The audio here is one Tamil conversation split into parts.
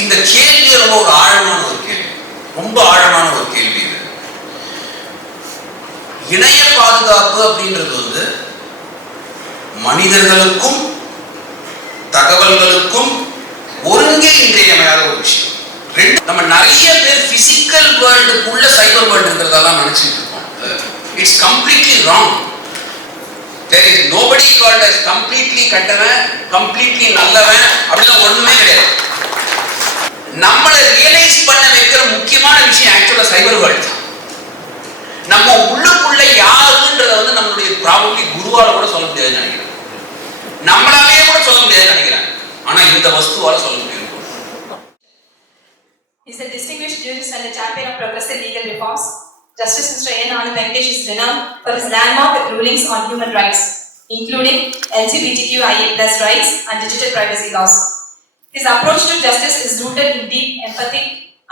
இந்த கேள்வி ரொம்ப ஒரு ஆழமான ஒரு கேள்வி, ரொம்ப ஆழமான ஒரு கேள்வி இது. இணைய பாதுகாப்பு அப்படின்றது வந்து மனிதர்களுக்கும் தகவல்களுக்கும் ஒருங்கே இன்றியமையாத ஒரு விஷயம். நம்ம நிறைய பேர் பிசிக்கல் வேர்ல்டுக்குள்ள சைபர் வேர்ல்டு இருக்கிறதெல்லாம் நினைச்சிட்டு இருக்கோம். It's completely wrong. There is nobody called as completely கட்டவன், completely நல்லவன் அப்படிலாம் ஒண்ணுமே கிடையாது. நம்மளை ரியலைஸ் பண்ண வைக்கிற முக்கியமான விஷயம் ஆக்சுவலா சைபர் வேர்ல்டு தான். நம்ம உள்ளுக்குள்ள யாருன்றத வந்து நம்மளுடைய ப்ராபப்லி குருவால கூட சொல்ல முடியாதுன்னு நினைக்கிறேன், நம்மளாலேயே கூட சொல்ல முடியாதுன்னு நினைக்கிறேன். ஆனா இந்த வஸ்துவால சொல்ல முடியும். Is a distinguished jurist and a champion of progressive legal reforms. Justice Mr. N. R. Venkatesh is renowned for his landmark rulings on human rights, including LGBTQIA+ rights and digital privacy laws. His approach to justice is rooted in deep empathy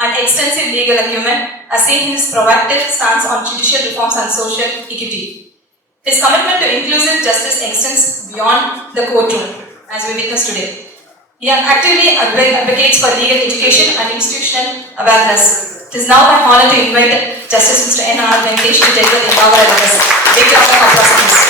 and extensive legal acumen, as seen in his proactive stance on judicial reforms and social equity. His commitment to inclusive justice extends beyond the courtroom, as we witness today. He actively advocates for legal education and institutional awareness. It is now my honor to invite Justice Mr. N. R. Venkatesh to deliver the inaugural address. Big round of applause, please.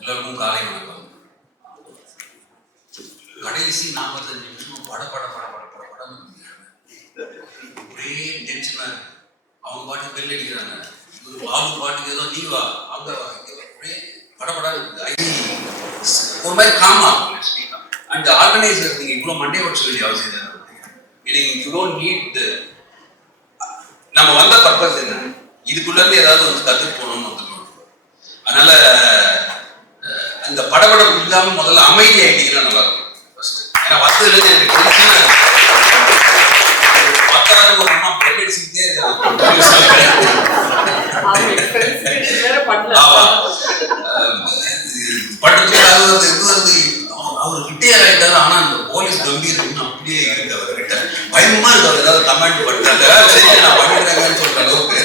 எல்லாருக்கும் காலை வணக்கம். கடைசி 45 நிமிஷம் பட ஒரே டென்ஷனா இருக்கு. அவங்க பாட்டு பெல் அடிக்கிறாங்க, பாபு பாட்டுக்கு ஏதோ நீ வா அவங்க ஒரே படப்படா இருக்கு. ஒரு மாதிரி காமா அண்ட் ஆர்கனைசர் நீங்க இவ்வளவு மண்டே உடச்ச வேண்டிய அவசியம் இல்லை. You don't need. நம்ம வந்த பர்பஸ் என்ன, இதுக்குள்ள இருந்து ஏதாவது ஒரு கத்துட்டு போகணும்னு வந்துடணும். அதனால அந்த படபடப்பு இல்லாம முதல்ல அமைதி ஆகிட்டீங்கன்னா நல்லா இருக்கும். ஏன்னா வந்ததுல இருந்து எனக்கு டென்ஷனா பத்தாயிரம் ஒரு அம்மா பெல் அடிச்சுக்கிட்டே அவர் ரிட்டையர் ஆயிட்டாரு. ஆனா அந்த போலீஸ் கம்பீரம் அப்படியே இருக்கு அவர்கிட்ட. பயமா இருக்கு, அவர் ஏதாவது கமெண்ட் பண்ணாங்க சரி நான் பண்ணிடுறேங்கன்னு சொல்ற அளவுக்கு.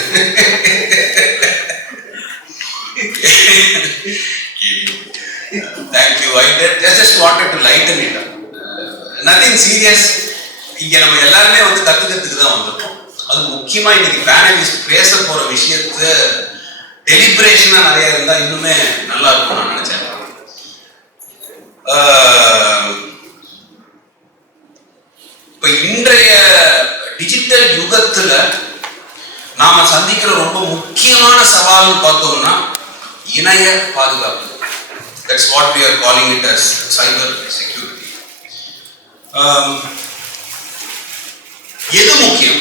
Thank you. I just wanted to lighten it up. Nothing serious. இங்க நம்ம எல்லாருமே வந்து கத்துக்கிறதுக்கு தான் வந்திருக்கோம். அது முக்கியமா இன்னைக்கு பேனலிஸ்ட் பேச போற விஷயத்து டெலிபரேஷனா நிறைய இருந்தா இன்னுமே நல்லா இருக்கும் நான் நினைச்சேன். இப்ப இன்றைய டிஜிட்டல் யுகத்துல நாம சந்திக்கிற ரொம்ப முக்கியமான சவால்னு பார்த்தோம்னா இணைய பாதுகாப்பு. That's what we are calling it as cyber security. எது முக்கியம்,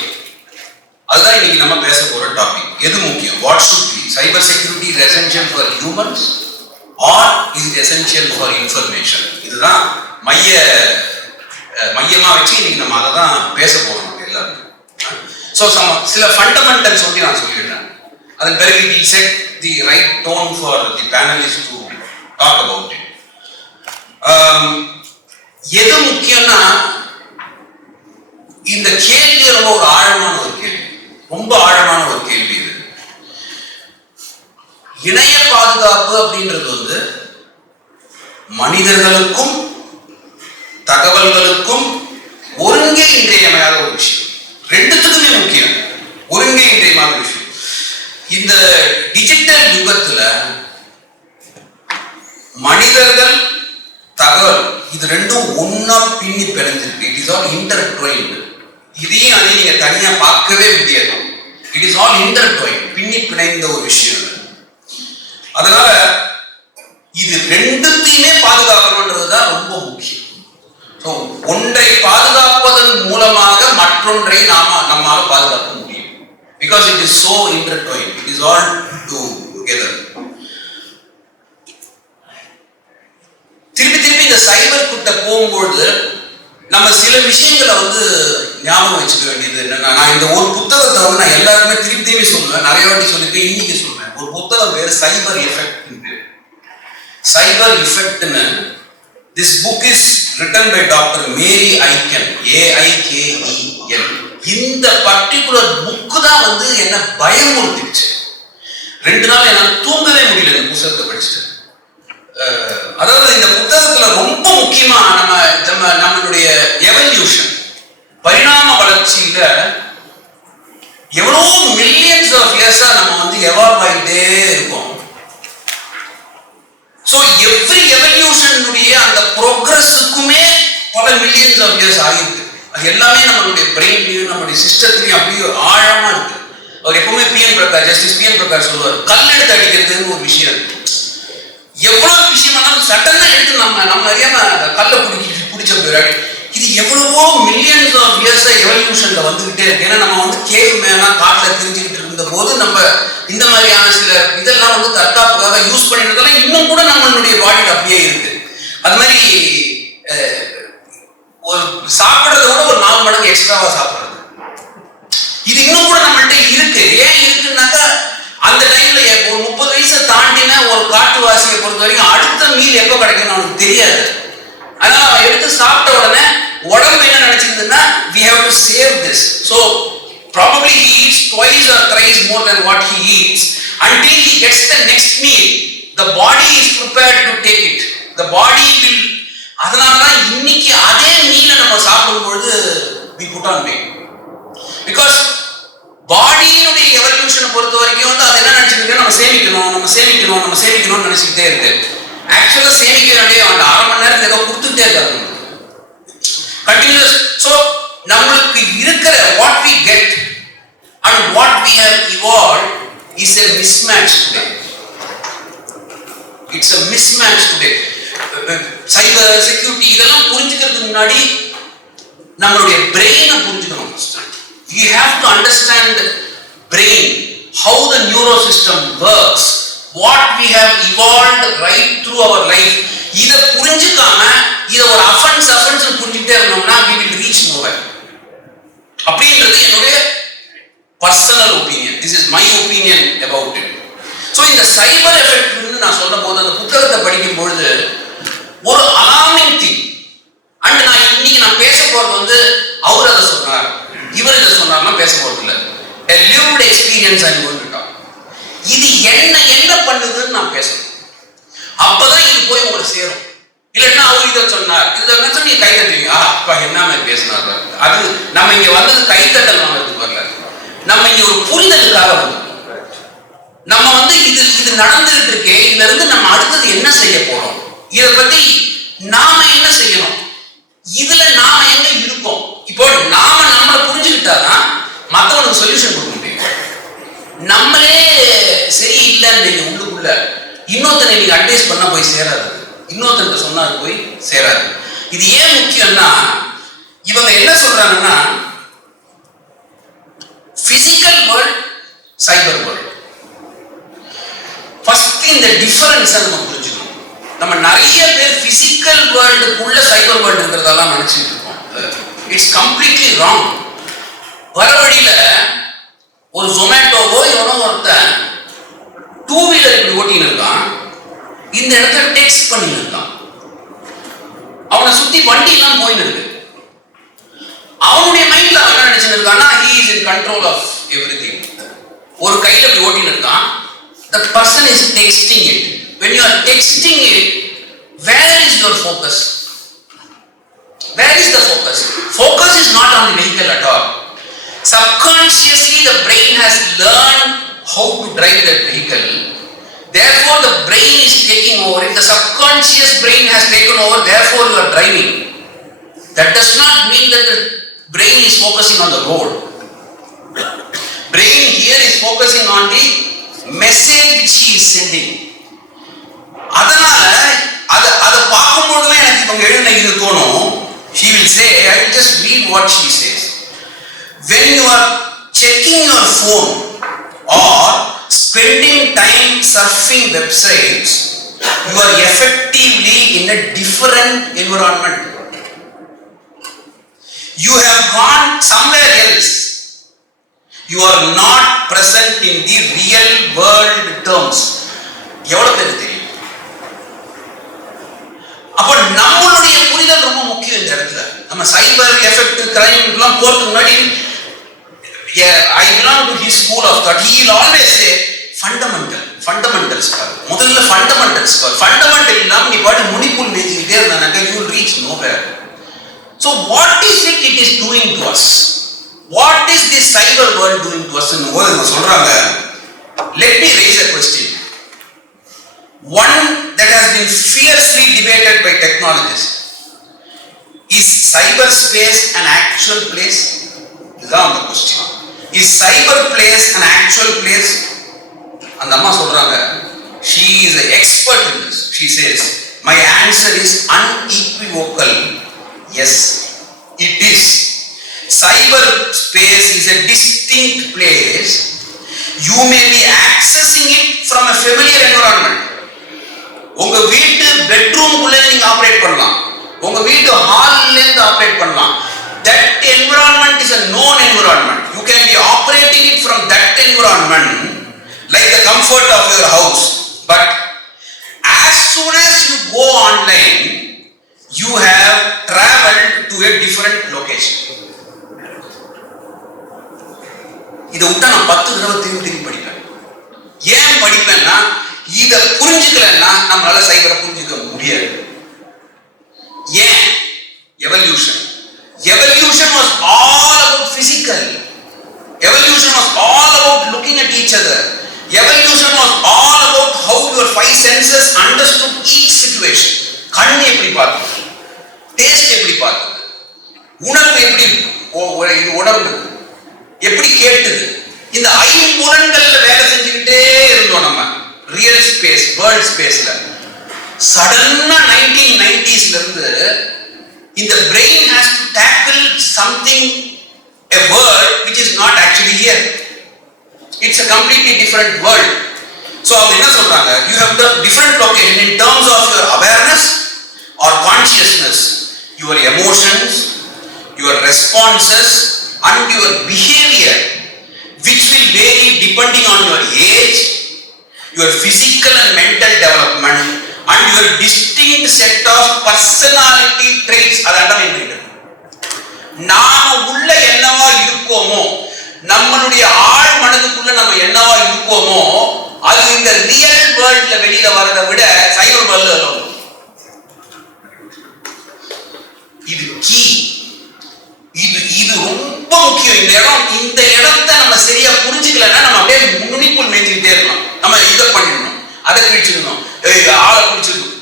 அதுதான் இன்னைக்கு நம்ம பேச போற டாபிக். எது முக்கியம், what should be cyber security is essential for humans or is it essential for information? இதுதான் மையமா வச்சு இன்னைக்கு நம்ம அதை தான் பேச போறோம் எல்லாரும். ஸோ சில ஃபண்டமெண்டல்ஸ் வந்து நான் சொல்லிடுறேன், அதன் பிறகு it will set the right tone for the panelists to talk about it. எது முக்கியம்னா இந்த கேள்வி ரொம்ப ஒரு ஆழமான ஒரு கேள்வி, ரொம்ப ஆழமான ஒரு கேள்வி இது. இணைய பாதுகாப்பு அப்படின்றது வந்து மனிதர்களுக்கும் தகவல்களுக்கும் ஒருங்கே இன்றியமையாத ஒரு விஷயம். ரெண்டுத்துக்குமே முக்கியம், ஒருங்கே இன்றியமையாத விஷயம். இந்த டிஜிட்டல் யுகத்துல மனிதர்கள் தகவல் இது ரெண்டும் ஒன்னா பின்னி பிணைஞ்சிருக்கு. It is all intertwined. இதையும் அதையும் நீங்க தனியா பார்க்கவே முடியாது. இட் இஸ் ஆல் இன்டர்ட்வைன்ட், பின்னி பிணைந்த ஒரு விஷயம். அதனால இது ரெண்டுத்தையுமே பாதுகாக்கணும்ன்றதுதான் ரொம்ப முக்கியம். ஸோ ஒன்றை பாதுகாப்பதன் மூலமாக மற்றொன்றை நம்மால பாதுகாக்க முடியும். Because it is so intertwined, it is all together. திருப்பி இந்த சைபர் கிட்ட போகும்போது நம்ம சில விஷயங்களை வந்து ஞாபகம் வச்சுக்க வேண்டியது என்னன்னா, நான் இந்த ஒரு புத்தகத்தை வந்து நான் எல்லாருமே திருப்பி சொல்லுவேன், நிறைய வாட்டி சொல்லியிருக்கேன், இன்னைக்கு சொல்றேன். ஒரு புத்தகம் பேரு சைபர் எஃபெக்ட். சைபர் எஃபெக்ட்னு, this book is written by Dr. Mary Aiken, AIKEN. இந்த பர்டிகுலர் புக்கு தான் வந்து என்ன பயமுறுத்திடுச்சு. 2 நாள் என்னால் தூங்கவே முடியல இந்த புத்தகத்தை படிச்சுட்டு. அதாவது இந்த புத்தகத்துல ரொம்ப முக்கியமா நம்மளுடைய எவல்யூஷன், பரிணாம வளர்ச்சியில எவ்வளோ மில்லியன்ஸ் ஆஃப் இயர்ஸா நம்ம வந்து எவால்வ் ஆகிட்டே இருக்கோம். ஸோ எவ்ரி எவல்யூஷனுடைய அந்த ப்ரோக்ரஸுக்குமே பல மில்லியன்ஸ் ஆஃப் இயர்ஸ் ஆகிருக்கு. அது எல்லாமே நம்மளுடைய பிரெயின்லையும் நம்மளுடைய சிஸ்டத்துலையும் அப்படியே ஆழமா இருக்கு. அவர் எப்பவுமே ஜஸ்டிஸ் PN பிரகாஷ் சொல்லுவார், கல் எடுத்து அடிக்கிறதுன்னு ஒரு விஷயம் இருக்கு. எவ்வளவு விஷயமானாலும் சட்டனா எடுத்து நம்ம அறியாம அந்த கல்லை பிடிச்ச போயிடாடி. இது எவ்வளவோ மில்லியன்ஸ் ஆஃப் இயர்ஸ் எவல்யூஷன்ல வந்துகிட்டே இருக்கு. ஏன்னா நம்ம வந்து கேவ் மேனா காட்டுல தெரிஞ்சுக்கிட்டு இருந்த போது நம்ம இந்த மாதிரியான சில இதெல்லாம் வந்து தற்காப்புக்காக யூஸ் பண்ணிருந்தாலும் இன்னும் கூட நம்மளுடைய பாடியில் அப்படியே இருக்கு. அது மாதிரி ஒரு சாப்பிட்றத விட ஒரு 4 மடங்கு எக்ஸ்ட்ராவா சாப்பிடுறது, இது இன்னும் கூட நம்மள்ட்ட இருக்கு. ஏன் இருக்குன்னாக்கா அந்த டைம்ல ஒரு 30 வயசை தாண்டின ஒரு காட்டுவாசியை பொறுத்த வரைக்கும் அடுத்த மீல் எப்போ கிடைக்கும்னு அவனுக்கு தெரியாது. அதனால அவன் எடுத்து சாப்பிட்ட உடனே உடம்பு என்ன நினைச்சிருந்ததுன்னா we have to save this. So probably he eats twice or thrice more than what he eats until he gets the next meal. The body is prepared to take it. The body will. அதனாலதான் இன்னைக்கு அதே மீலை நம்ம சாப்பிடும் பொழுது we put on weight. Because பாடியினுடைய எவல்யூஷனை பொறுத்த வரைக்கும் வந்து அது என்ன நினைச்சிருக்கு, நம்ம சேமிக்கணும்னு நினைச்சுக்கிட்டே இருக்கு. ஆக்சுவலா சேமிக்க வேண்டிய அந்த 1/2 மணி நேரத்துல ஏதோ கொடுத்துட்டே இருக்காங்க கண்டினியூஸ். ஸோ நம்மளுக்கு இருக்கிற what we get and what we have evolve is a mismatch today. It's a mismatch today. Cyber security இதெல்லாம் புரிஞ்சுக்கிறதுக்கு முன்னாடி நம்மளுடைய பிரெயினை புரிஞ்சுக்கணும். You have to understand the brain, how the neurosystem works, what we have evolved right through our life. இத புரிஞ்சுக்காம இத ஒரு அஃபென்ஸ் புரிஞ்சுக்கிட்டே இருந்தோம்னா we will reach nowhere. அப்படின்றது என்னுடைய personal opinion. This is my opinion about it. So இந்த சைபர் எஃபெக்ட் நான் சொல்லும் போது அந்த புத்தகத்தை படிக்கும் பொழுது ஒரு அலார்மிங் திங். அண்ட் இன்னைக்கு நான் பேச போறது வந்து அவர் அதை சொன்னார், இவர் இதை சொன்னார்னா பேச போறது இல்லை. A lived experience I'm going to talk. இது என்ன பண்ணுதுன்னு நான் பேசணும். அப்பதான் இது போய் உங்களுக்கு சேரும். இல்லைன்னா அவர் இதை சொன்னார் நீங்க கை தட்டுவீங்க, அப்பா என்ன மாதிரி பேசினார். அது நம்ம இங்க வந்தது கைத்தட்டல் வாங்கிறதுக்கு வரல, நம்ம இங்க ஒரு புரிதலுக்காக வந்தோம். நம்ம வந்து இது நடந்துகிட்டு இருக்கே, இதுல இருந்து நம்ம அடுத்தது என்ன செய்ய போறோம், இதை பத்தி நாம என்ன செய்யணும், இதுல நாம எங்க இருக்கோம். இப்போ நம்மளை புரிஞ்சுக்கிட்டாதான் மற்றவனுக்கு சொல்யூஷன் கொடுக்க முடியும். நம்மளே சரி இல்லைன்னு நீங்க உள்ளுக்குள்ள இன்னொருத்தனை நீங்க அட்வைஸ் பண்ண போய் சேராது, இன்னொருத்தனுக்கு சொன்னா போய் சேராது. இது ஏன் முக்கியம்னா இவங்க என்ன சொல்றாங்கன்னா பிசிக்கல் வேர்ல்ட், சைபர் வேர்ல்ட். ஃபர்ஸ்ட் இந்த டிஃபரன்ஸை நம்ம புரிஞ்சுக்கணும். நம்ம நிறைய பேர் பிசிக்கல் வேர்ல்டுக்குள்ள சைபர் வேர்ல்டு இருக்கிறதெல்லாம் நினைச்சிட்டு இருக்கோம். It's completely wrong. வர வழியில ஒரு ஜொமேட்டோவோ எவனோ ஒருத்தன் 2 வீலர் இப்படி ஓட்டின்னு இருக்கான், இந்த இடத்துல டெக்ஸ்ட் பண்ணின்னு இருக்கான், அவனை சுத்தி வண்டி எல்லாம் போயின்னு இருக்கு. அவனுடைய மைண்ட்ல அவன் என்ன நினைச்சுன்னு இருக்கான்னா he is in control of everything. ஒரு கையில இப்படி ஓட்டின்னு இருக்கான். The person is texting it. When you are texting it, where is your focus? Where is the focus? Focus is not on the vehicle at all. Subconsciously the brain has learned how to drive that vehicle. Therefore the brain is taking over. If the subconscious brain has taken over, therefore you are driving. That does not mean that the brain is focusing on the road. Brain here is focusing on the message which he is sending. அதனால அதை பார்க்கும்போது எனக்கு இவங்க எழுதின இது தோணும். She will say, I will just read what she says. When you are checking your phone or spending time surfing websites, you are effectively in a different environment. You have gone somewhere else. You are not present in the real world terms. எவ்வளவு பேருக்கு தெரியும்? அப்ப நம்மளுடைய புரிதல் புரிதல் ரொம்ப முக்கியம் இந்த இடத்துல. நம்ம சைபர் எஃபெக்ட் கிரைம் எல்லாம் போறதுக்கு முன்னாடி I belong to his school of thought. He will always say fundamentals பாரு. முதல்ல fundamentals பாரு. Fundamental இல்லாம நீ பாட்டு நுனிப்புல் மேய்ச்சிக்கிட்டே இருந்தானாக்கா you will reach nowhere. So what is it is doing to us? What is this cyber world doing to us? ன்னு சொல்றாங்க. Let me raise a question. One that has been fiercely debated by technologists. Is cyberspace an actual place? இதுதான் the question. Is cyberplace an actual place? அந்த அம்மா சொல்றாங்க, she is an expert in this. She says, my answer is unequivocal. Yes, it is. Cyberspace is a distinct place. You may be accessing it from a familiar environment. உங்க வீட்டு பெட்ரூம் குள்ள நீங்க ஆபரேட் பண்ணலாம், உங்க வீட்டு ஹால்ல இருந்து ஆபரேட் பண்ணலாம். That environment is a known environment. You can be operating it from that environment like the comfort of your house. But as soon as you go online, you have traveled to a different location. இதை விட்டா நான் 10 தடவை திரும்பி படிப்பேன். ஏன் படிப்பேன்னா, இதை புரிஞ்சுக்கலன்னா நம்மளால சைபரை புரிஞ்சுக்க முடியாது. ஏன்? Evolution was all about physical. Evolution was all about looking at each other. Evolution was all about how your 5 senses understood each situation. கண் எப்படி பார்த்தது, டேஸ்ட் எப்படி பார்த்தது, உணர்வு எப்படி இது உணர்வு எப்படி கேட்டது, இந்த 5 புலன்கள்ல வேலை செஞ்சுக்கிட்டே இருந்தோம் நம்ம ரியல் ஸ்பேஸ் வேர்ல்ட் ஸ்பேஸ்ல. சடனா 1990s இருந்து இந்த brain has to tackle something, a world which is not actually here. It's a completely different world. So அவங்க என்ன சொல்றாங்க, you have the different location in terms of your awareness or consciousness, your emotions, your responses and your behavior, which will vary depending on your age, your physical and mental development and your distinct set of personality traits. அதை அண்டர்லைன் பண்ணிட்டு, நாம உள்ள என்னவா இருக்கோமோ, நம்மளுடைய ஆழ் மனதுக்குள்ள நம்ம என்னவா இருக்கோமோ, அது இந்த ரியல் வேர்ல்ட்ல வெளியில வரதை விட சைபர் வேர்ல்ட்ல வரும். இது கீ, இது ரொம்ப முக்கியம். இந்த இடத்தை நம்ம சரியா புரிஞ்சுக்கலன்னா நம்ம அப்படியே நுனிப்புல் மேய்ச்சிக்கிட்டே இருக்கலாம். நம்ம இதை பண்ணிடணும், அதை கிழிச்சிடணும், ஆளை பிடிச்சிடணும்.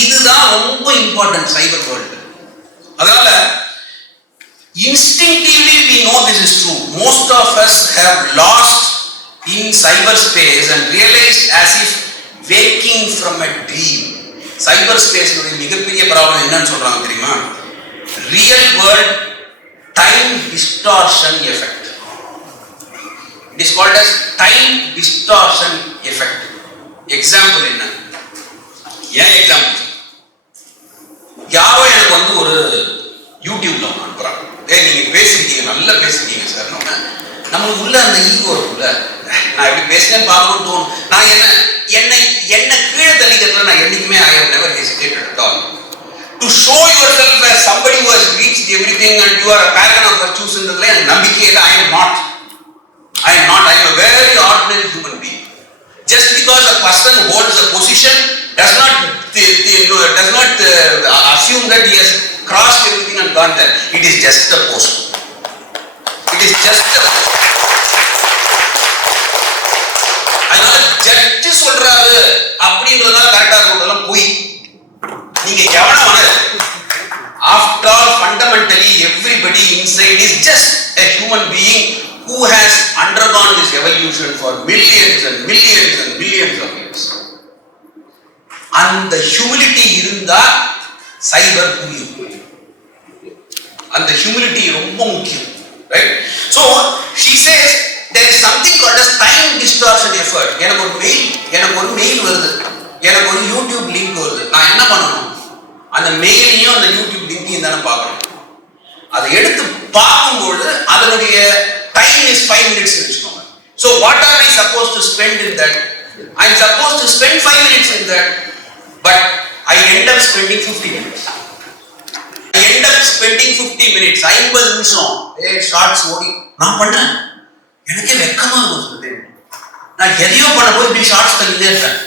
இதுதான் ரொம்ப இம்பார்ட்டன்ட் சைபர் வேர்ல்டு. அதனால instinctively we know this is true. Most of us have lost in cyberspace and realized as if waking from a dream. Cyberspace உடைய மிகப்பெரிய ப்ராப்ளம் என்னன்னு சொல்றாங்க தெரியுமா? Real world time distortion effect. It is called as time distortion effect. Example என்ன? ஏன் எக்ஸாம்பிள்? யாரோ எனக்கு ஒரு யூடியூப்ல அனுப்புறாங்க, நீங்க பேசிருக்கீங்க, நல்லா பேசிருக்கீங்க சார். நம்மளுக்கு உள்ள அந்த ஈகோ இருக்குல்ல, நான் எப்படி பேசினேன்னு பார்க்கணும்னு தோணும். நான் என்ன கீழே தள்ளிக்கிறதுல நான் என்னைக்குமே I have never hesitated at all. To show yourself as somebody who has reached everything and you are a paragon of virtues ன்றதுல எனக்கு நம்பிக்கை இல்லை. I am not. I am a very ordinary human being. Just because a person holds a position does not assume that he has crossed everything and gone there. It is just a post. It is just a post. அதனால ஜட்ஜ் சொல்றாரு அப்படின்றதுனால கரெக்டா சொல்றதெல்லாம் போய் நீங்க கவனமான. After all, fundamentally everybody inside is just a human being who has undergone this evolution for millions and millions and millions of years. அந்த ஹியூமிலிட்டி இருந்தா சைபர் புரியும். அந்த ஹியூமிலிட்டி ரொம்ப முக்கியம், right? So she says there is something called as time distortion effort. எனக்கு ஒரு மெயில் வருது, எனக்கு ஒரு யூடியூப் லிங்க் வருது. நான் என்ன பண்ணணும்? அந்த மெயிலையும் அந்த யூடியூப் லிங்கையும் தானே பார்க்கணும். அதை எடுத்து பார்க்கும்போது அதனுடைய டைம் இஸ் 5 minutes வச்சுக்கோங்க. So what am I supposed to spend in that? I am supposed to spend 5 minutes in that, but I end up spending 50 minutes. end up spending 50 minutes 50 நிமிஷம் ஷார்ட்ஸ் ஓடி நான் பண்ணேன். எனக்கே வெக்கமா இருக்கும். நான் எதையோ பண்ண போய் இப்படி ஷார்ட்ஸ் பண்ணிட்டே இருப்பேன்.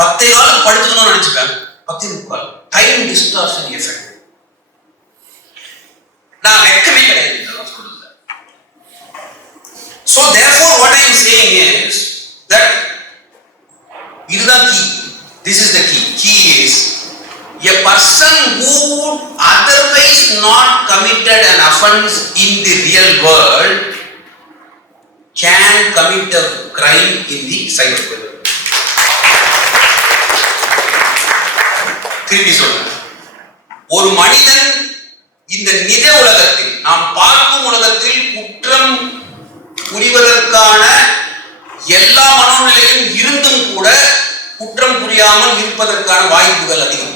10 காலம் படுத்துக்கணும்னு நினைச்சுப்பேன். 10 டைம் டிஸ்டார்ஷன் எஃபெக்ட். நான் வெக்கமே கிடையாது. So therefore what I am saying is that இதுதான் key. This is the key. Key is a person who would otherwise not committed an offense in the real world can commit a crime in the cyber world. திருப்பி சொல்றேன். ஒரு மனிதன் இந்த நிஜ உலகத்தில் நாம் பார்க்கும் உலகத்தில் குற்றம் புரிவதற்கான எல்லா மனோநிலையும் இருந்தும் கூட குற்றம் புரியாமல் இருப்பதற்கான வாய்ப்புகள் அதிகம்.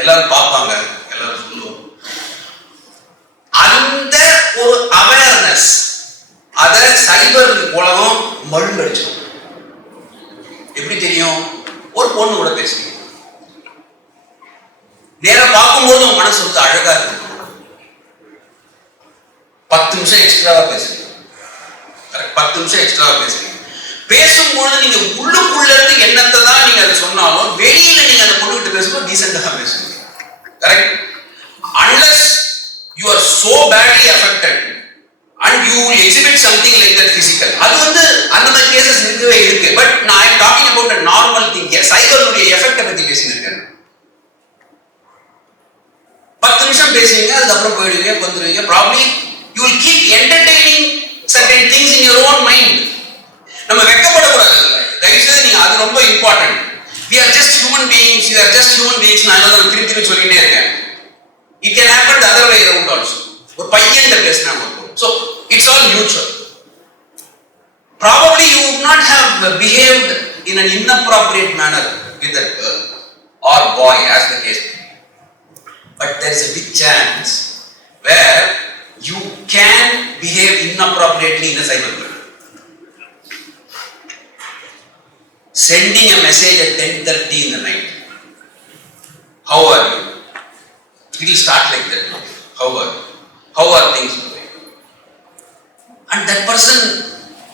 எல்லாரும் பார்ப்பாங்க, எல்லாரும் சொல்லுவோம். அந்த ஒரு அவேர்னஸ் அத சைபர் உலகம் மழுங்கடிச்சிடும். எப்படி தெரியும்? ஒரு பொண்ணு கூட பேசுறீங்க, நேரம் பார்க்கும்போது உங்க மனசு வந்து அழகா இருக்கு. 10 நிமிஷம் எக்ஸ்ட்ராவா பேசுறீங்க, 10 நிமிஷம் எக்ஸ்ட்ராவா பேசுறீங்க. பேசும்பொழுது நீங்க உள்ளுக்குள்ள இருந்து எண்ணத்தை தான் நீங்க அதை சொன்னாலும் வெளியில நீங்க அந்த பொண்ணுகிட்ட பேசும்போது டீசெண்டா பேசுவீங்க. Correct? Unless you are so badly affected and you will exhibit something like that physical. அது வந்து அந்த மாதிரி கேसेस இருக்கவே இருக்கு. பட் நான் I talking about a normal thing. சைபருடைய எஃபெக்ட் பத்தி பேசியிருக்கேன். 10 நிமிஷம் பேசுவீங்க, அதுக்கப்புறம் போயிடுவீங்க, வந்துடுவீங்க. Probably you will keep entertaining certain things in your own mind. நம்ம வெக்கப்படக்கூடாது. தயவுசெய்து நீங்க அது ரொம்ப important. We are just human beings. You are just human beings. நான் அதான் திருப்பி சொல்லிட்டே இருக்கேன். It can happen the other way around also. ஒரு பையன்கிட்ட பேசினாங்க. So it's all mutual. Probably you would not have behaved in an inappropriate manner with that girl or boy as the case may be. But there is a big chance where you can behave inappropriately in a cyber world. Sending a message at 10:30 in the night. How are you? It will start like that. How are you? How are things going? And that person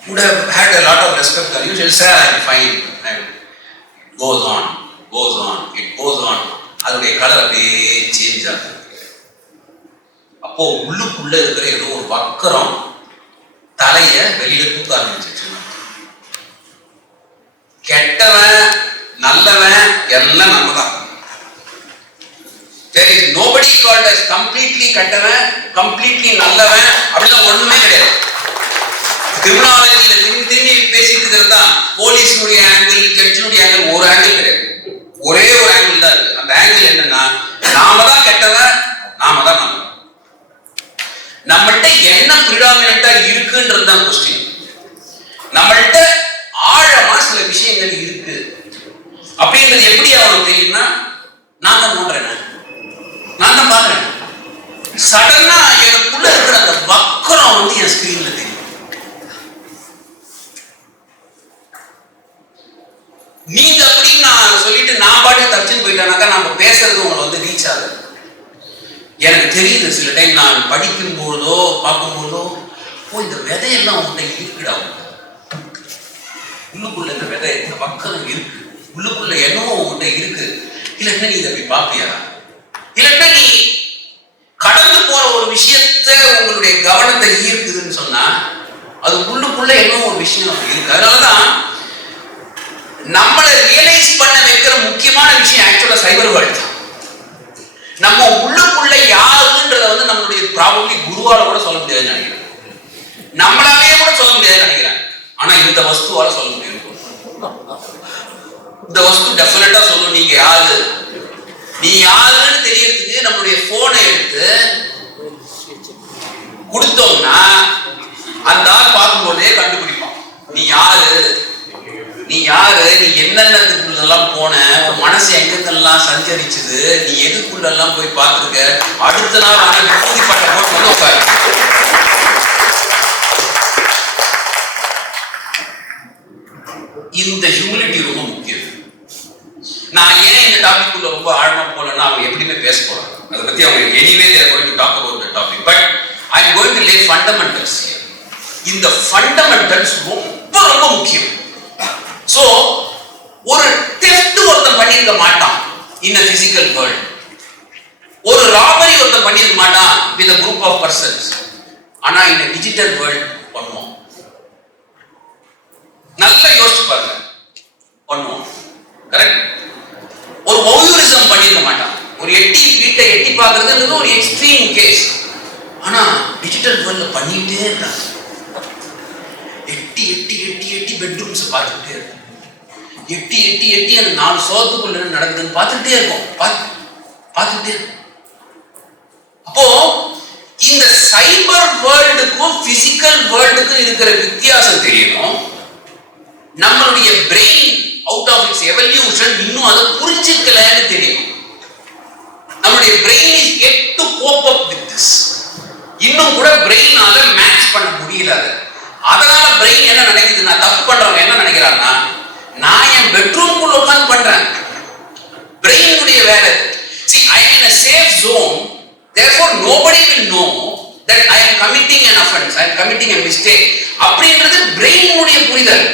would have had a lot of respect for you. She'll say, I am fine. Goes on. It goes on. அதோடைய கலர் அப்படியே சேஞ்ச் ஆகும். அப்போ உள்ளுக்குள்ள இருக்கிற ஏதோ ஒரு வக்கரம் தலைய வெளியில தூக்க ஆரம்பிச்சிச்சு. கெட்டவன் நல்லவன் எல்லாம் நம்ம தான். There is nobody called as completely கெட்டவன் completely நல்லவன் அப்படிலாம் ஒண்ணுமே கிடையாது. கிரிமினாலஜில திரும்பி பேசிட்டு இருக்கிறதா போலீஸுடைய ஆங்கிள், ஜட்ஜினுடைய ஆங்கிள், ஒரு ஆங்கிள் கிடையாது. ஒரே ஒரு ஆங்கிள் தான் இருக்கு. அந்த ஆங்கிள் என்னன்னா நாம தான் கெட்டவன், நாம தான் நல்லவன். நம்மள்ட்ட என்ன பிரிடாமினண்டா இருக்குன்றது தான் கொஸ்டின். நம்மள்ட்ட ஆழமா சில விஷயங்கள் இருக்கு அப்படின்றது எப்படி அவனுக்கு தெரியும்னா, நான் தான் நோண்டுறேன், நான் தான் பாக்குறேன். சடனா எனக்குள்ள இருக்கிற அந்த வக்கரம் வந்து என் ஸ்கிரீன்ல தெரியும். நீங்க அப்படின்னு நான் சொல்லிட்டு நான் பாட்டு தப்பிச்சுன்னு போயிட்டானாக்கா நம்ம பேசுறது உங்களை வந்து ரீச் ஆகுது. எனக்கு தெரியுது சில டைம் நான் படிக்கும் பொழுதோ பார்க்கும்போதோ, இந்த விதையெல்லாம் உங்கள்கிட்ட இருக்குடா, உள்ளுக்குள்ள இந்த விதை இந்த வக்கரம் இருக்கு, உள்ளுக்குள்ள என்னவோ உங்கள்கிட்ட இருக்கு. இல்லைன்னா நீ இதை அப்படி பாப்பியா? இல்லைன்னா நீ கடந்து போற ஒரு விஷயத்த உங்களுடைய கவனத்தை ஈர்க்குதுன்னு சொன்னா அது உள்ளுக்குள்ள என்னவோ ஒரு விஷயம் இருக்கு. அதனாலதான் நம்மளை ரியலைஸ் பண்ண வைக்கிற முக்கியமான விஷயம் ஆக்சுவலா சைபர் வேர்ல்ட் தான். நம்ம உள்ளுக்குள்ள யாருன்றத வந்து நம்மளுடைய ப்ராபபிலி குருவால கூட சொல்ல முடியாதுன்னு நினைக்கிறேன், நம்மளாலேயே கூட சொல்ல முடியாதுன்னு நினைக்கிறேன். ஆனா இந்த வஸ்துவால சொல்ல முடியும். இந்த வஸ்து டெஃபினட்டா சொல்லும் நீங்க யாரு, நீ யாருன்னு தெரியறதுக்கு நம்மளுடைய போனை எடுத்து கொடுத்தோம்னா அந்த ஆள் பார்க்கும்போதே கண்டுபிடிப்பான் நீ யாரு, நீ யாரு, நீ என்னென்னதுக்குள்ளெல்லாம் போன, உன் மனசு எங்கெங்கெல்லாம் சஞ்சரிச்சுது, நீ எதுக்குள்ளெல்லாம் போய் பார்த்துருக்க. அடுத்த நாள் ஆனா விபூதி பட்ட போட்டு வந்து உட்காரு. இந்த ஹியூமிலிட்டி ரொம்ப முக்கியம். நான் ஏன் இந்த டாபிக் உள்ள ரொம்ப ஆழமா போலன்னா அவங்க எப்படியுமே பேச போறாங்க, அதை பத்தி அவங்க anyway they are going to talk about the topic, but I am going to lay fundamentals here. இந்த fundamentals ரொம்ப ரொம்ப முக்கியம். So ஒரு theft ஒருத்தன் பண்ணிருக்க மாட்டான் in a physical world. ஒரு ராபரி ஒருத்தன் பண்ணிருக்க மாட்டான் with a group of persons. ஆனா in a digital world பண்ணுவோம். நல்லா யோசிச்சு பாருங்க, பண்ணுவோம். கரெக்ட்? ஒரு voyeurism பண்ணிருக்க மாட்டான். ஒரு வீட்டை எட்டி பார்க்கறதுன்றது ஒரு எக்ஸ்ட்ரீம் கேஸ். ஆனா டிஜிட்டல் வேர்ல்ட்ல பண்ணிட்டே இருக்காங்க. எட்டி எட்டி எட்டி எட்டி பெட்ரூம்ஸ் பார்த்துட்டே இருக்கும். எட்டி எட்டி எட்டி அந்த 4 சோத்துக்குள்ள நடக்குதுன்னு பார்த்துட்டே இருக்கும். பார்த்துட்டே இருக்கும். அப்போ இந்த சைபர் வேர்ல்டுக்கும் பிசிக்கல் வேர்ல்டுக்கும் இருக்கிற வித்தியாசம் தெரியணும். நம்மளுடைய brain out of its evolution இன்னும் அதை புரிஞ்சுக்கலன்னு தெரியும். நம்மளுடைய brain is yet to cope up with this. இன்னும் கூட பிரெயினால மேட்ச் பண்ண முடியல. அதனால பிரெயின் என்ன நினைக்குது, நான் தப்பு பண்றவங்க என்ன நினைக்கிறாங்கன்னா, நான் என் பெட்ரூம்குள்ள உட்கார்ந்து பண்றேன். பிரெயினுடைய வேலை. See, I am in a safe zone, therefore nobody will know that I am committing an offense, I am committing a mistake. அப்படின்றது பிரெயினுடைய புரிதல்.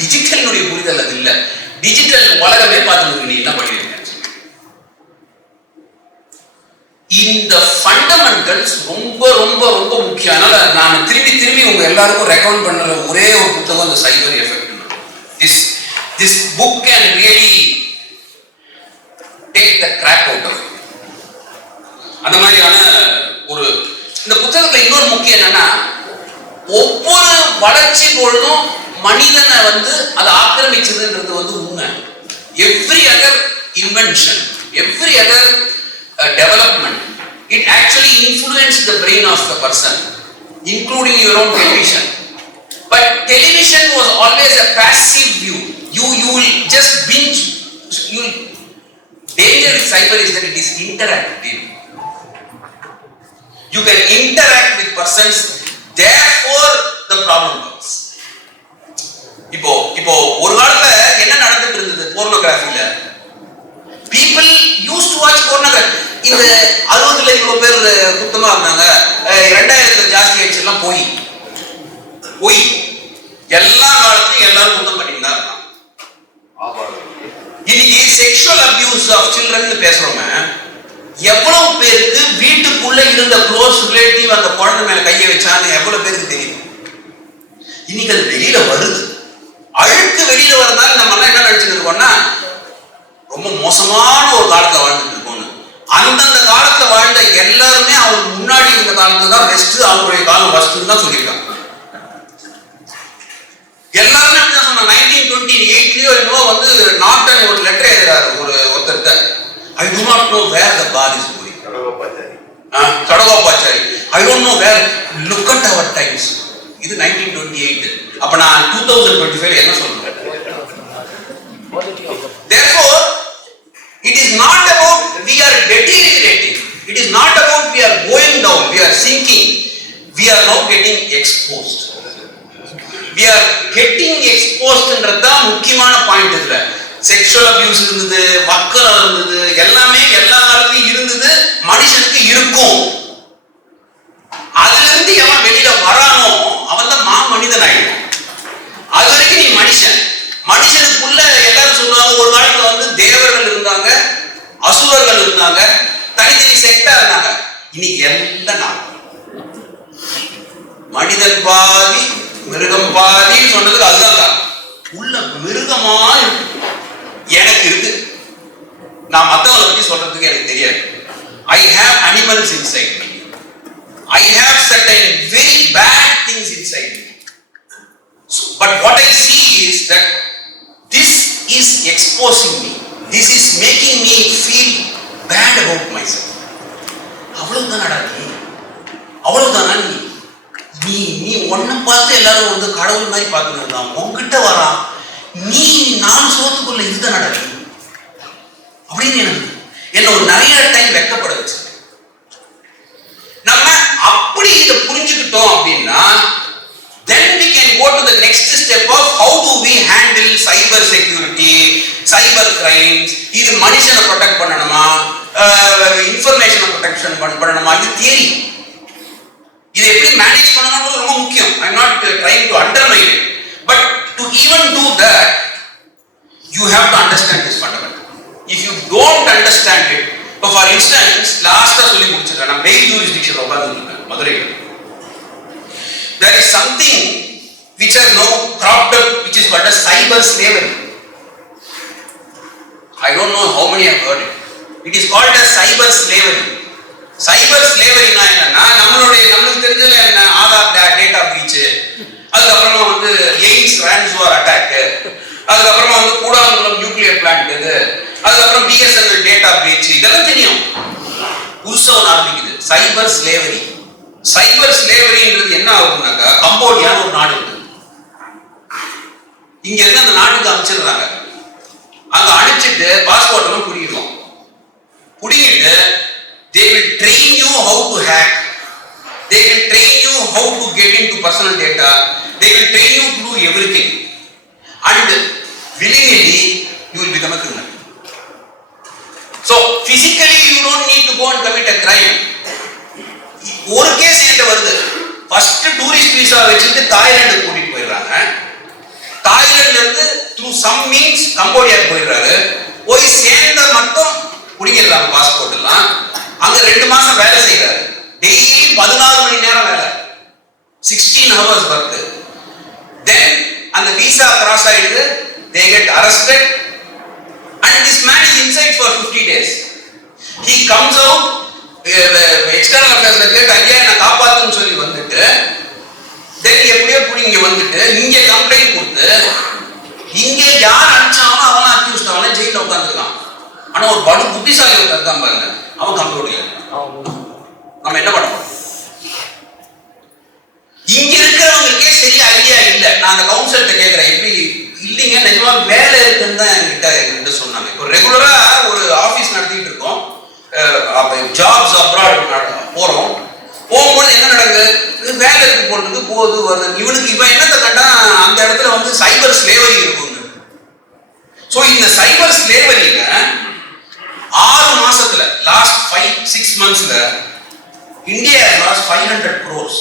டிஜிட்டலுடைய புரிதல் அது இல்ல. டிஜிட்டல் உலகமே பார்த்துட்டு நீ என்ன பண்ணிருக்க. இந்த ஃபண்டமெண்டல்ஸ் ரொம்ப ரொம்ப ரொம்ப முக்கியம். அதனால நான் திரும்பி திரும்பி உங்க எல்லாருக்கும் ரெக்கமெண்ட் பண்ற ஒரே ஒரு புத்தகம் இந்த சைபர் effect. This book can really take the crap out of it. அந்த மாதிரியான ஒரு இந்த புத்தகத்துல இன்னொரு முக்கியம் என்னன்னா, ஒவ்வொரு வளர்ச்சி பொழுதும் மனிதனை அதை ஆக்கிரமிச்சதுன்றது உண்மை. Every other invention, every other development, it actually influenced the brain of the person, including your own television. But television was always a passive view. You will just binge. Danger with cyber is that it is interactive. You can interact with persons, therefore the problem comes. இப்போ ஒரு காலத்துல என்ன நடந்துட்டு இருந்தது போர்னோகிராஃபில? People used to watch pornography. இந்த 60ல இவ்வளவு பேர் குத்தமா இருந்தாங்க, 2000ல ஜாஸ்தி ஆயிடுச்சு. எல்லாம் போய் எல்லா காலத்துலயும் எல்லாரும் குத்தம் பண்ணிட்டு தான் இருக்காங்க. இன்னைக்கு செக்ஷுவல் அபியூஸ் ஆஃப் சில்ட்ரன் பேசுறோமே, எவ்வளவு பேருக்கு வீட்டுக்குள்ள இருந்த க்ளோஸ் ரிலேட்டிவ் அந்த குழந்தை மேல கையை வச்சான்னு எவ்வளவு பேருக்கு தெரியும்? இன்னைக்கு அது வெளியில வருது. அழுக்கு வெளியில வரதால நம்ம எல்லாம் என்ன நினைச்சுட்டு இருக்கோம்னா, ரொம்ப மோசமான ஒரு காலத்துல வாழ்ந்துட்டு இருக்கோம்னு. அந்தந்த காலத்துல வாழ்ந்த எல்லாருமே அவங்க முன்னாடி இருந்த காலத்துல தான் பெஸ்ட், அவங்களுடைய காலம் ஃபர்ஸ்ட்னு தான் சொல்லியிருக்காங்க. எல்லாருமே அப்படிதான் சொன்னாங்க. 1928லயோ என்னவோ நாட்டன் ஒரு லெட்டர் எழுதுறாரு ஒருத்தர்கிட்ட. I do not know where the bar is going. கடகோபாச்சாரி. I don't know where. Look at our times. இது 1928. அப்ப நான் 2025 என்ன சொல்றேன்? Therefore, it is not about we are deteriorating. It is not about we are going down. We are sinking. We are now getting exposed. We are getting exposed என்றதா முக்கியமான பாயிண்ட் இதுல. செக்ஷுவல் அபியூஸ் இருந்தது, வக்கரம் இருந்தது, எல்லாமே எல்லா காலத்துலயும் இருந்தது, மனுஷனுக்கு இருக்கும். அதுல இருந்து எவன் வெளியில வரானோ அவன் தான் மனிதன் ஆயிடும். அது வரைக்கும் நீ மனுஷன். மனுஷனுக்குள்ள எல்லாரும் சொல்லுவாங்க, ஒரு காலத்துல தேவர்கள் இருந்தாங்க, அசுரர்கள் இருந்தாங்க, தனித்தனி செக்டா இருந்தாங்க. இன்னைக்கு எல்லாம் மனிதன் பாதி மிருகம் பாதி சொன்னதுக்கு அதுதான் உள்ள மிருகமா இருக்கு. எனக்கு இருக்கு. நான் மத்தவங்களை பத்தி சொல்றதுக்கு எனக்கு தெரியாது. I have animals inside me. I have certain very bad things inside me. But what I see is that this is exposing me. This is making me feel bad about myself. அவ்வளவுதானடா நீ? அவ்வளவுதானா நீ? நீ ஒன்ன பார்த்து எல்லாரும் கடவுள் மாதிரி பார்த்துருந்தான். உன்கிட்ட வரான், நீ 4 சோத்துக்குள்ள இதுதானடா நீ அப்படின்னு என்ன ஒரு நிறைய டைம் வெக்கப்பட வச்சு. நம்ம அப்படி இதை புரிஞ்சுக்கிட்டோம் அப்படின்னா, then we can go to the next step of how do we handle cyber security, cyber crimes. இது மனுஷனை ப்ரொடெக்ட் பண்ணணுமா, இன்ஃபர்மேஷனை ப்ரொடெக்ஷன் பண்ணணுமா, இது தியரி. இதை எப்படி மேனேஜ் பண்ணணும்ன்றது ரொம்ப முக்கியம். I am not trying to undermine it, but to even do that you have to understand this fundamental. If you don't understand it, இப்போ ஃபார் இன்ஸ்டன்ஸ் லாஸ்டா சொல்லி முடிச்சிருக்கேன், நான் பெயில் ஜூரிஸ்டிக்ஷன் உட்கார்ந்துருக்கேன் மதுரையில். There is something which has now cropped up, which is called as cyber slavery. I don't know how many have heard it. It is called as cyber slavery. Cyber slavery na enna, நம்மளுக்கு தெரிஞ்சதுல என்ன, ஆதார் டேட்டா பிரீச், அதுக்கப்புறமா வந்து எய்ம்ஸ் ransomware அட்டாக், அதுக்கப்புறமா வந்து கூடாங்குளம் நியூக்ளியர் பிளான்ட் இது, அதுக்கப்புறம் பிஎஸ்என்எல் டேட்டா பிரீச், இதெல்லாம் தெரியும். புதுசா ஒன்று ஆரம்பிக்குது சைபர் ஸ்லேவரி. சைபர் ஸ்லேவரின்றது என்ன ஆகுதுனாக்கா, கம்போடியான்னு ஒரு நாடு இருக்கு, இங்க இருந்து அந்த நாட்டுக்கு அனுப்பிச்சிடுறாங்க. அங்க அனுப்பிச்சிட்டு பாஸ்போர்ட் எல்லாம் புடிக்கிடுவோம். புடிங்கிட்டு they will train you how to hack, they will train you how to get into personal data, they will train you to do everything, and willingly you will become a criminal. So physically you don't need to go and commit a crime. ஒரு கேஸ் என்கிட்ட வருது, ஃபர்ஸ்ட் டூரிஸ்ட் விசா வச்சுட்டு தாய்லாந்து கூட்டிட்டு போயிடுறாங்க. தாய்லாந்துல இருந்து த்ரூ சம் மீன்ஸ் கம்போடியா போயிடுறாரு. போய் சேர்ந்த மட்டும் குடிக்கிறாங்க பாஸ்போர்ட் எல்லாம். அங்க 2 மாசம் வேலை செய்யறாரு. டெய்லி 14 மணி நேரம் வேலை, 16 hours ஒர்க். தென் அந்த விசா கிராஸ் ஆயிடுது, they get arrested and this man is inside for 50 days. He comes out, external அஃபேர்ஸ்ல கேட்டு ஐயா நான் காப்பாத்துன்னு சொல்லி வந்துட்டு, தென் எப்படியோ புடி இங்க வந்துட்டு இங்க கம்ப்ளைண்ட் கொடுத்து, இங்க யார் அடிச்சாலும் அவன் அக்யூஸ்ட், அவன் ஜெயில உட்காந்துருக்கான். ஆனா ஒரு படு புத்திசாலி இருக்கான் பாருங்க, அவன் கம்ப்யூட்டர்ல நம்ம என்ன பண்ணணும்? இங்க இருக்கிறவங்களுக்கே சரியா ஐடியா இல்ல. நான் அந்த கவுன்சில்கிட்ட கேட்கிறேன், எப்படி இல்லைங்க நிஜமா வேலை இருக்குன்னு தான் என்கிட்ட சொன்னாங்க. இப்போ ரெகுலரா ஒரு ஆபீஸ் நடத்திட்டு இருக்கோம், ஜாப்ஸ் அப்ராட் போறோம். போகும்போது என்ன நடக்குது, வேலை இருக்கு போறதுக்கு போகுது வருது. இவன் என்னத்தை கண்டா அந்த இடத்துல வந்து சைபர் ஸ்லேவரி இருக்குங்க. ஸோ இந்த சைபர் ஸ்லேவரியில 6 மாசத்துல லாஸ்ட் 5-6 monthsல India last 500 crores.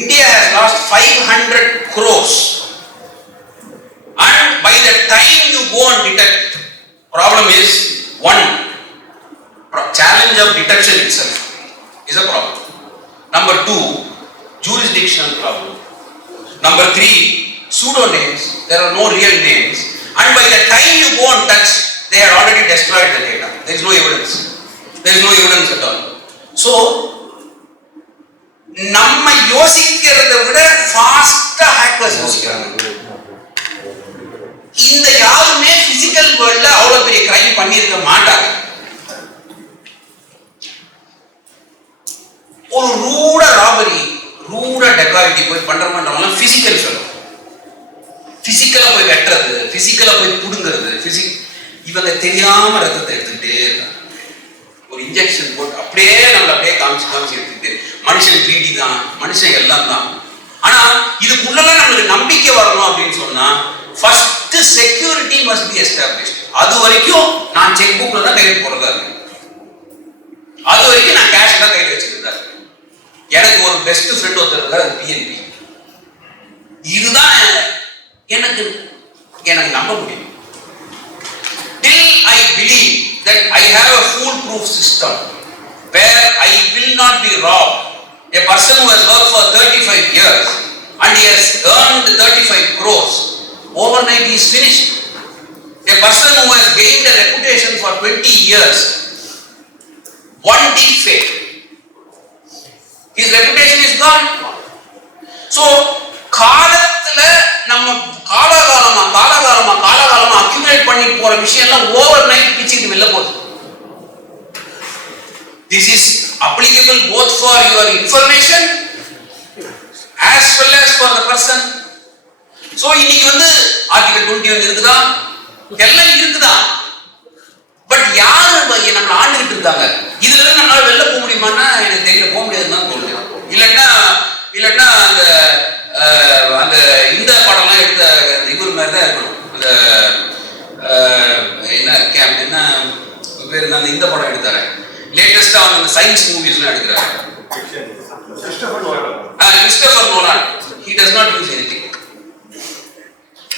India has lost 500 crores. And by the time you go and detect, problem is one, challenge of detection itself is a problem. Number 2, jurisdictional problem. Number 3, pseudonames, there are no real names. And by the time you go and touch, they have already destroyed the data. There is no evidence. There is no evidence at all. So நம்ம யோசிக்கிறதை விட ஃபாஸ்டா ஹேக்கர்ஸ் யோசிக்கிறாங்க. இந்த யாருமே பிசிக்கல் வேர்ல்ட்ல அவ்வளவு பெரிய கிரைம் பண்ணியிருக்க மாட்டாங்க. ஒரு ரூட ராபரி, ரூட டெக்காயிட்டி போய் பண்றோம்ன்றவங்க பிசிக்கல் சொல்லும். பிசிக்கலா போய் வெட்டுறது, பிசிக்கலா போய் புடுங்கிறது, இவங்க தெரியாம ரத்தத்தை எடுத்துக்கிட்டே இருக்காங்க. ஒரு இன்ஜெக்ஷன் போட்டு அப்படியே நம்மள அப்படியே காமிச்சு எடுத்துக்கிட்டு, மனுஷன் 3D தான், மனுஷன் எல்லாம் தான். ஆனா இதுக்குள்ளலாம் நம்மளுக்கு நம்பிக்கை வரணும் அப்படின்னு சொன்னா first security must be established. அது வரைக்கும் நான் செக் புக்ல தான் கையில் போடுறதா இருக்கு, அது வரைக்கும் நான் கேஷ் தான் கையில் வச்சுக்கிறதா இருக்கு. எனக்கு ஒரு பெஸ்ட் ஃப்ரெண்ட் ஒருத்தர் இருக்காரு, அது பிஎன்பி. இதுதான் எனக்கு நம்ப முடியும். Till I believe that I have a foolproof system where I will not be robbed. A person who has worked for 35 years and he has earned 35 crores, overnight he is finished. A person who has gained a reputation for 20 years, one deep fake, his reputation is gone. So காலத்துல நம்ம காலகாலமா அக்யூமுலேட் பண்ணி போற விஷயம் எல்லாம் ஓவர் நைட் பிச்சுட்டு வெளில போகுது. This is applicable both for your information as well as for the person. So இன்னைக்கு வந்து ஆர்டிகல் 21 இருக்குதா, எல்லாம் இருக்குதா, பட் யாரு நம்ம ஆண்டுகிட்டு இருக்காங்க. இதுல இருந்து நம்மளால வெளில போக முடியுமான்னா எனக்கு தெரியல, போக முடியாதுன்னு தான் தோணுது. இல்லைன்னா அந்த இந்த படம்லாம் எடுத்த இவர் மாதிரி தான் இருக்கணும். அந்த என்ன லேட்டஸ்டா அந்த சயின்ஸ் மூவிஸ்லாம் எடுக்கிறாரு. Christopher Nolan, he does not use anything.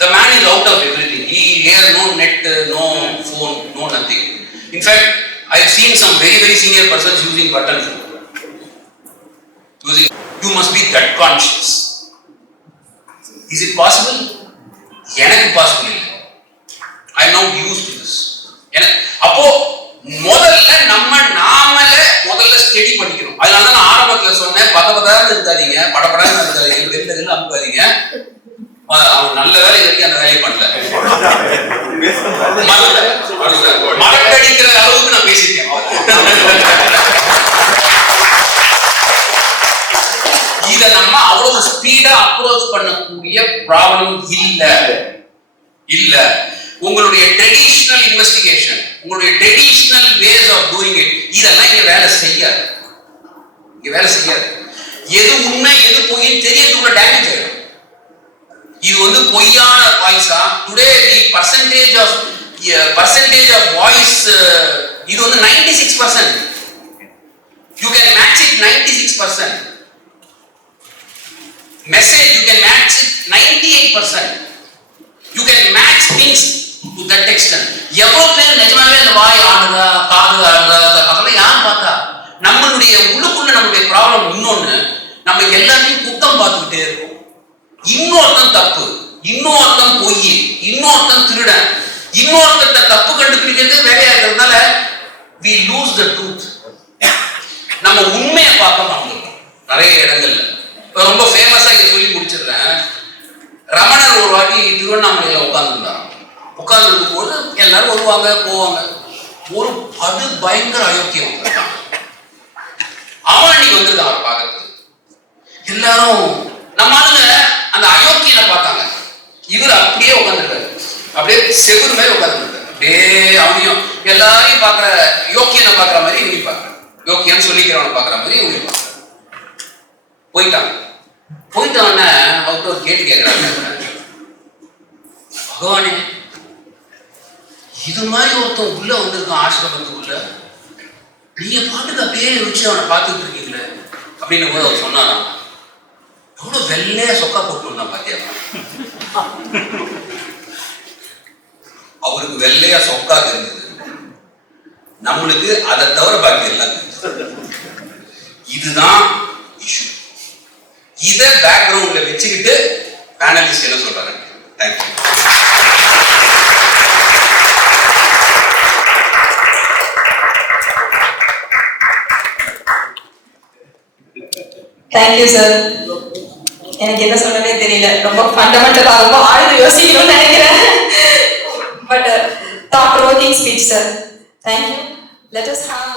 The man is out of everything. He has no net, no phone, no nothing. In fact, I have seen some very senior persons using button phone. You must be that conscious. Is it possible? எனக்கு possible இல்லை. I am not used to this. அப்போ முதல்ல முதல்ல ஸ்டடி பண்ணிக்கணும். அதனால தான் நான் ஆரம்பத்துல சொன்னேன், பதபதான்னு இருக்காதீங்க, படபடான்னு இருக்காதீங்க, வெளில அமுக்காதீங்க. அவன் நல்ல வேலை வரைக்கும் அந்த வேலையை பண்ணல. மறக்கடிக்கிற அளவுக்கு நான் பேசியிருக்கேன். இத நம்ம அவ்வளவு ஸ்பீடா அப்ரோச் பண்ணக்கூடிய ப்ராப்ளம் இல்ல. உங்களுடைய ட்ரெடிஷனல் இன்வெஸ்டிகேஷன், உங்களுடைய traditional ways of doing it, இதெல்லாம் இங்க வேலை செய்யாது. எது உண்மை எது பொய்ன்னு தெரியறதுக்குள்ள டேமேஜ் ஆயிடும். இது வந்து பொய்யான வாய்ஸா? Today the percentage of voice இது வந்து 96%. You can match it 96%. Message you can match it 98%. You can match things to that extent. எவ்வளவு பேர் நிஜமாவே அந்த வாய் ஆடுதா, காது ஆடுதா, அதெல்லாம் யார் பார்த்தா? நம்மளுடைய உள்ளுக்குள்ள நம்மளுடைய ப்ராப்ளம் இன்னொன்னு, நம்ம எல்லாத்தையும் குத்தம் பார்த்துக்கிட்டே இருக்கோம். இன்னொருத்தன் தப்பு, இன்னொருத்தன் பொய், இன்னொருத்தன் திருடன், இன்னொருத்த தப்பு கண்டுபிடிக்கிறது வேலையா இருக்கிறதுனால we lose the truth. நம்ம உண்மையை பார்க்க மாட்டோம் நிறைய இடங்கள்ல. ரொம்ப ஃபேமஸா இதை சொல்லி முடிச்சிடுறேன். ரமணர் ஒரு வாட்டி திருவண்ணாமலையில உட்கார்ந்துருக்கும் போது எல்லாரும் வருவாங்க போவாங்க. ஒரு படு பயங்கர அயோக்கியம் அவன் அன்னைக்கு வந்திருக்கான் அவர் பார்க்கறதுக்கு. எல்லாரும் நம்ம ஆளுங்க அந்த அயோக்கியனை பார்த்தாங்க. இவர் அப்படியே உட்காந்துருக்காரு, அப்படியே செவுரு மாதிரி உட்காந்துருக்காரு. அப்படியே அவனையும் எல்லாரையும் பார்க்குற யோக்கியனை பார்க்குற மாதிரி இவங்க பார்க்குற, யோக்கியன்னு சொல்லிக்கிறவனை பார்க்குற மாதிரி இவங்க பார்க்குற. போயிட்டவன அவர்கிட்ட ஒரு கேள்வி கேட்குறாங்க, பகவானே இது மாதிரி ஒருத்தன் உள்ள வந்திருக்கான் ஆசிரமத்துக்குள்ள, நீங்க பாட்டுக்கு அப்படியே வச்சு அவனை பார்த்துட்டு இருக்கீங்களே அப்படின்னு போது அவர் சொன்னாராம், எவ்வளவு வெள்ளையா சொக்கா போட்டு வந்தான் பாத்தியா? அவருக்கு வெள்ளையா சொக்கா இருந்தது, நம்மளுக்கு அதை தவிர பாக்கி எல்லாம் இருந்தது. இதுதான் இஷ்யூ. இத பேக்ரவுண்ட்ல வச்சுக்கிட்டு பேனலிஸ்ட் என்ன சொல்றாங்க? தேங்க்யூ. Thank you sir. எனக்கு என்ன சொன்னதே தெரியல. ரொம்ப ஃபண்டமெண்டலா ரொம்ப ஆழ்ந்து யோசிக்கணும்னு நினைக்கிறேன். But thought provoking speech sir. Thank you. Let us have